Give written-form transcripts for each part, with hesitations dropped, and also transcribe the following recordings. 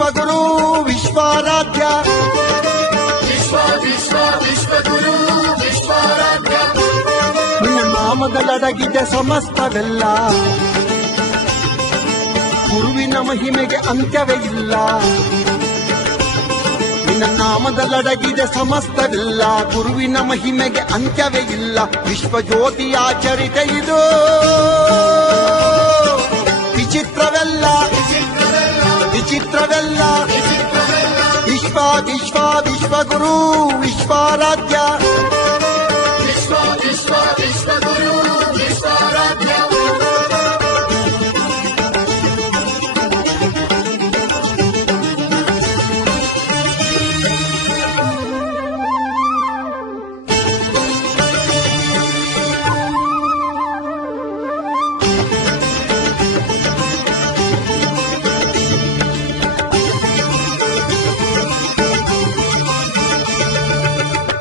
ವಿಶ್ವಗುರು ವಿಶ್ವಾರಾಧ್ಯ ವಿಶ್ವಗುರು ವಿಶ್ವಾರಾಧ್ಯ ನಿನ್ನ ನಾಮದಲ್ಲಡಗಿದೆ ಸಮಸ್ತವೆಲ್ಲ, ಗುರುವಿನ ಮಹಿಮೆಗೆ ಅಂತ್ಯವೇ ಇಲ್ಲ. ನಿನ್ನ ನಾಮದಲ್ಲಡಗಿದೆ ಸಮಸ್ತವೆಲ್ಲ, ಗುರುವಿನ ಮಹಿಮೆಗೆ ಅಂತ್ಯವೇ ಇಲ್ಲ. ವಿಶ್ವಜ್ಯೋತಿಯ ಚರಿತೆ ಇದು ವಿಚಿತ್ರವೆಲ್ಲ ವಿಚಿತ್ರವೆಲ್ಲ. ವಿಶ್ವಗುರು ವಿಶ್ವಾರಾಧ್ಯ ವಿಶ್ವಗುರು ವಿಶ್ವಾರಾಧ್ಯ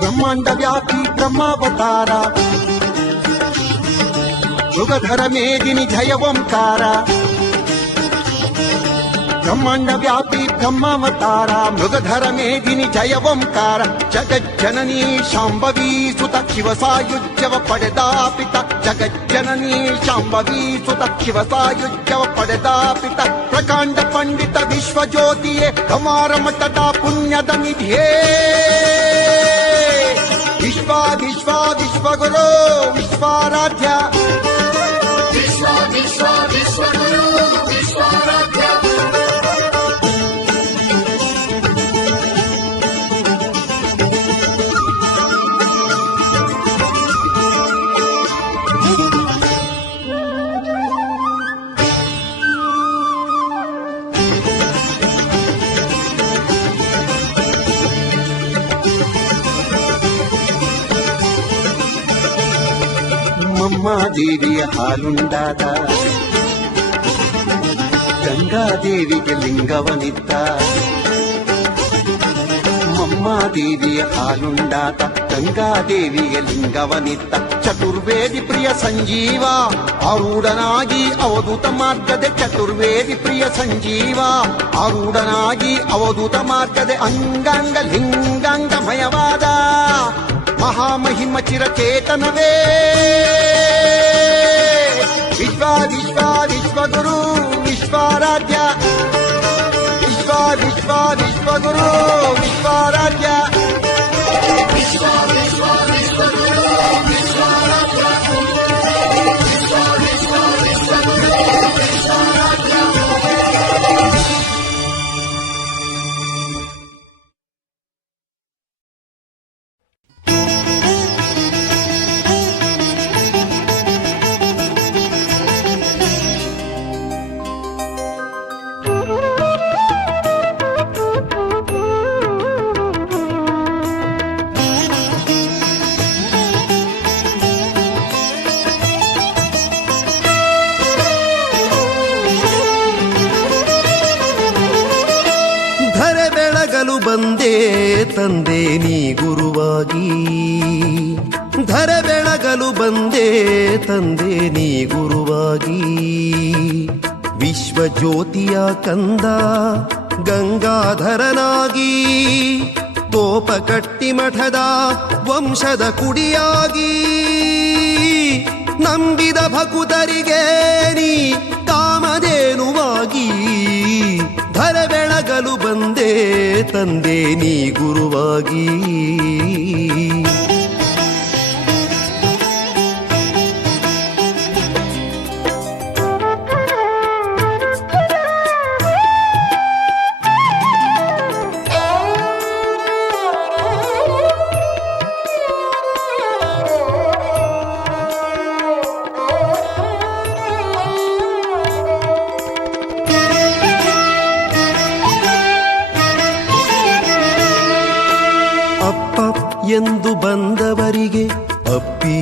ಬ್ರಹ್ಮಾಂಡ ವ್ಯಾಪಿ ಬ್ರಹ್ಮಾವತಾರ, ಯುಗಧರ ಮೇದಿನಿ ಜಯ ಓಂಕಾರ. ಬ್ರಹ್ಮಾಂಡ ವ್ಯಾಪಿ ಬ್ರಹ್ಮಾವತಾರ, ಮೃಗಧರ ಮೇದಿನಿ ಜಯ ಓಂಕಾರ. ಜಗಜ್ಜನನೀ ಶಾಂಭವೀ ಸುತ ಶಿವ ಸಾಯುಜ್ಯವ ಪಡೆದ ಪಿತ, ಜಗಜ್ಜನನೀ ಶಾಂಭವೀ ಸುತ ಶಿವ ಸಾಯುಜ್ಯವ ಪಡೆದ ಪಿತ. ಪ್ರಕಾಂಡ ಪಂಡಿತ ವಿಶ್ವಜ್ಯೋತಿಯೇ ಕಮಾರ ಮಠದ ಪುಣ್ಯದ ನಿಧಿಯೇ. ವಿಶ್ವಗುರು ವಿಶ್ವಾರಾಧ್ಯ ವಿಶ್ವಗುರು ವಿಶ್ವಾರಾಧ್ಯ ದೇವಿಯ ಹಾಲುಂಡಾದ, ಗಂಗಾದೇವಿಗೆ ಲಿಂಗವನಿದ್ದ. ಮಮ್ಮಾದೇವಿಯ ಹಾಲುಂಡಾದ, ಗಂಗಾದೇವಿಗೆ ಲಿಂಗವನಿದ್ದ. ಚತುರ್ವೇದಿ ಪ್ರಿಯ ಸಂಜೀವ ಆರೂಢನಾಗಿ ಅವಧೂತ ಮಾರ್ಗದ, ಚತುರ್ವೇದಿ ಪ್ರಿಯ ಸಂಜೀವ ಆರೂಢನಾಗಿ ಅವಧೂತ ಮಾರ್ಗದ. ಅಂಗಾಂಗ ಲಿಂಗಾಂಗಮಯವಾದ ಮಹಾಮಹಿಮ ಚಿರಚೇತನವೇ. ವಿಶ್ವಗುರು ವಿಶ್ವಾರಾಧ್ಯ ವಿಶ್ವಗುರು ವಿಶ್ವಾರಾಧ್ಯ ಬಂದೇ ತಂದೆ ನೀ ಗುರುವಾಗಿ, ಧರೆ ಬೆಳಗಲು ಬಂದೇ ತಂದೆ ನೀ ಗುರುವಾಗಿ. ವಿಶ್ವಜ್ಯೋತಿಯ ಕಂದ ಗಂಗಾಧರನಾಗಿ, ಗೋಪ ಕಟ್ಟಿ ಮಠದ ವಂಶದ ಕುಡಿಯಾಗಿ. ನಂಬಿದ ಭಕುತರಿಗೆ ನೀ ಕಾಮಧೇನುವಾಗಿ, ಧರೆ ಬೆಳಗಲು ಬಂದೇ ತಂದೆ ನೀ ಗುರುವಾಗಿ. ಎಂದು ಬಂದವರಿಗೆ ಅಪ್ಪಿ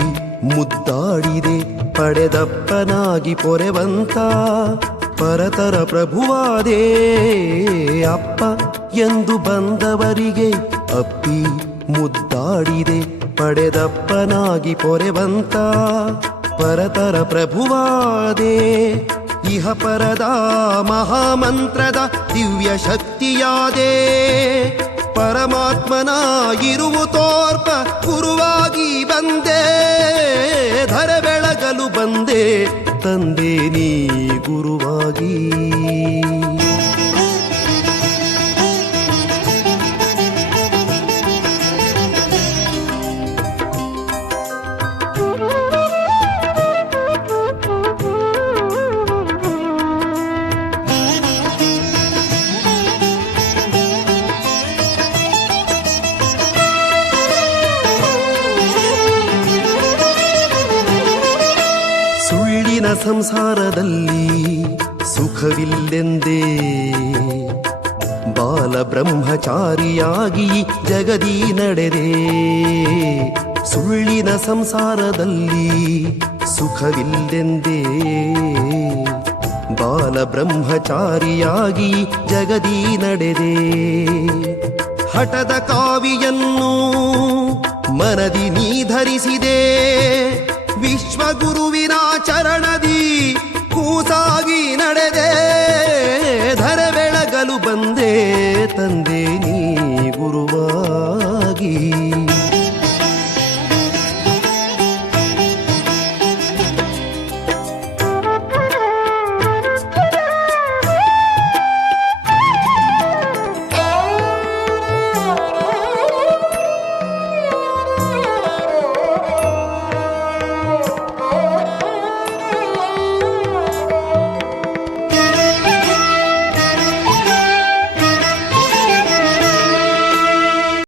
ಮುದ್ದಾಡಿದೆ, ಪಡೆದಪ್ಪನಾಗಿ ಪೊರೆವಂತ ಪರತರ ಪ್ರಭುವಾದೇ. ಅಪ್ಪ ಎಂದು ಬಂದವರಿಗೆ ಅಪ್ಪಿ ಮುದ್ದಾಡಿದೆ, ಪಡೆದಪ್ಪನಾಗಿ ಪೊರೆವಂತ ಪರತರ ಪ್ರಭುವಾದೇ. ಇಹ ಪರದ ಮಹಾಮಂತ್ರದ ದಿವ್ಯ ಶಕ್ತಿಯಾದೆ ಪರಮಾತ್ಮನ ಇರುವು ತೋರ್ಪ ಗುರುವಾಗಿ ಬಂದೆ ಧರ ಬೆಳಗಲು ಬಂದೆ ತಂದೆ ನೀ ಗುರುವಾಗಿ ಸುಳ್ಳಿನ ಸಂಸಾರದಲ್ಲಿ ಸುಖವಿಲ್ಲೆಂದೇ ಬಾಲ ಬ್ರಹ್ಮಚಾರಿಯಾಗಿ ಜಗದಿ ನಡೆದೆ ಸುಳ್ಳಿನ ಸಂಸಾರದಲ್ಲಿ ಸುಖವಿಲ್ಲೆಂದೇ ಬಾಲ ಬ್ರಹ್ಮಚಾರಿಯಾಗಿ ಜಗದಿ ನಡೆದೆ ಹಠದ ಕಾವಿಯನ್ನು ಮನದಿ ನೀ ಧರಿಸಿದೆ ವಿಶ್ವಗುರುವಿನ ಚರಣದಿ ಕೂಸಾಗಿ ನಡೆ